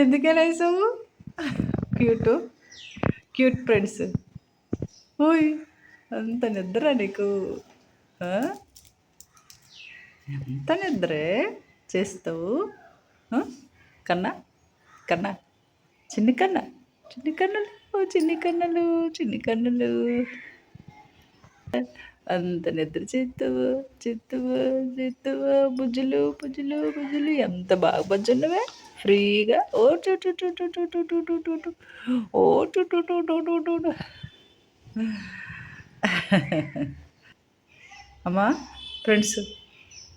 ఎందుకలా వేసావు? Cute. Cute friends. ఓయ్ అంత నిద్ర నీకు. ఎంత నిద్రే చేస్తావు? కన్నా కన్నా. చిన్ని కన్నా. చిన్ని కన్నులు. ఓ చిన్ని కన్నులు చిన్ని కన్నులు. అంత నిద్ర చేస్తావు చేస్తావు చేస్తావు. బుజ్జులు బుజ్జులు బుజ్జులు. ఎంత బాగా బుజ్జున్నవే. ఫ్రీగా ఓ ఓ అమ్మా ఫ్రెండ్స్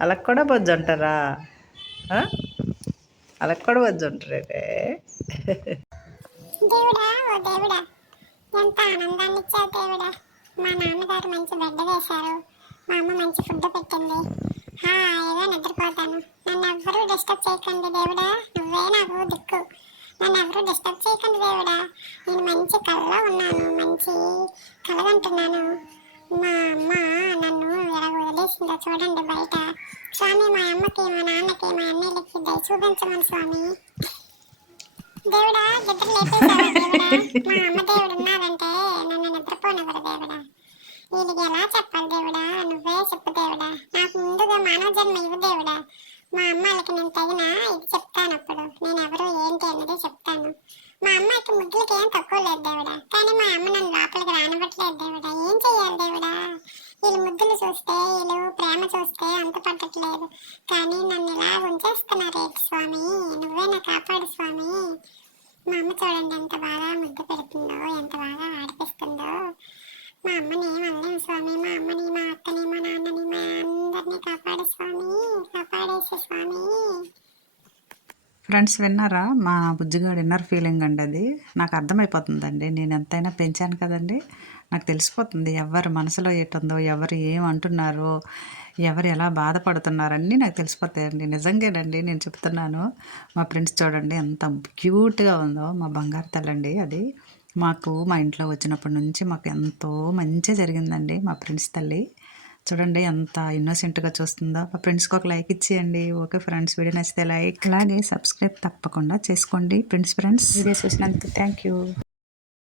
అలా కూడా బొజ్జు అంటారా అలా కూడా బొజ్జు అంటారే ఎంత ఆనందాన్ని ఇచ్చావు దేవుడా మా నాన్నగారు మంచి బెడ్ వేశారు మా అమ్మ మంచి ఫుడ్ పెట్టింది హాయిగా నిద్రపోతాను నన్ను ఎవ్వరూ డిస్టర్బ్ చేయకండి దేవుడా. నువ్వే నాకు దిక్కు. నన్ను ఎవరు డిస్టర్బ్ చేయకండి దేవుడా. నేను మంచి కళ్ళలో ఉన్నాను. మంచి కలగంటున్నాను మా అమ్మ నన్ను ఎలా వదిలేసిందో చూడండి బయట. స్వామి మా అమ్మకి మా నాన్నకి మా అన్నయ్యలకి దయ చూపించమని స్వామి. దేవుడా నిద్ర లేపేసావా దేవుడా? మా అమ్మ దేవుడు ఉన్నాడంటే నన్ను నిద్రపోనివ్వరు దేవుడా. వీళ్ళకి ఎలా చెప్పాలి దేవుడా? నువ్వే చెప్పు దేవుడా. నాకు ముందుగా మానవ జన్మ ఇవ్వు దేవుడా. మా అమ్మాయికి నేను తగిన ఇది చెప్తాను అప్పుడు. నేను ఎవరు ఏంటి అన్నది చెప్తాను. మా అమ్మకి ముద్దులకి ఏం తక్కువ లేదు దేవుడా. కానీ మా అమ్మ నన్ను లోపలికి రానివ్వట్లేదు దేవుడా. ఏం చెయ్యాలి దేవుడా? వీళ్ళు ముద్దులు చూస్తే వీళ్ళు ప్రేమ చూస్తే అంత పట్టట్లేదు. కానీ నన్ను ఇలా ఉంచేస్తున్నారు ఏంటి స్వామి? నువ్వే నా కాపాడు స్వామి. మా అమ్మ చూడండి ఎంత బాగా ముద్దు పెడుతుందో ఎంత బాగా ఆడిపిస్తుందో. మా అమ్మని ఏమనలేము స్వామి. మా అమ్మని మా అక్కని మా నాన్నని మా అందరినీ కాపాడు స్వామి కాపాడేసి స్వామి ఫ్రెండ్స్ విన్నారా? మా బుజ్జిగాడు ఇన్నర్ ఫీలింగ్ అండి అది. నాకు అర్థమైపోతుందండి. నేను ఎంతైనా పెంచాను కదండి. నాకు తెలిసిపోతుంది ఎవరి మనసులో ఏటుందో ఎవరు ఏం అంటున్నారో ఎవరు ఎలా బాధపడుతున్నారన్నీ నాకు తెలిసిపోతాయండి. నిజంగానండి నేను చెప్తున్నాను. మా ఫ్రెండ్స్ చూడండి ఎంత క్యూట్గా ఉందో మా బంగారు తల్లండి అది. మాకు మా ఇంట్లో వచ్చినప్పటి నుంచి మాకు ఎంతో మంచి జరిగిందండి మా ఫ్రెండ్స్ తల్లి. చూడండి ఎంత ఇన్నోసెంట్గా చూస్తుందో. మా ఫ్రెండ్స్కి ఒక లైక్ ఇచ్చేయండి. ఓకే ఫ్రెండ్స్ వీడియో నచ్చితే లైక్. అలాగే సబ్స్క్రైబ్ తప్పకుండా చేసుకోండి. Friends friends. వీడియో చూసినందుకు థ్యాంక్ యూ.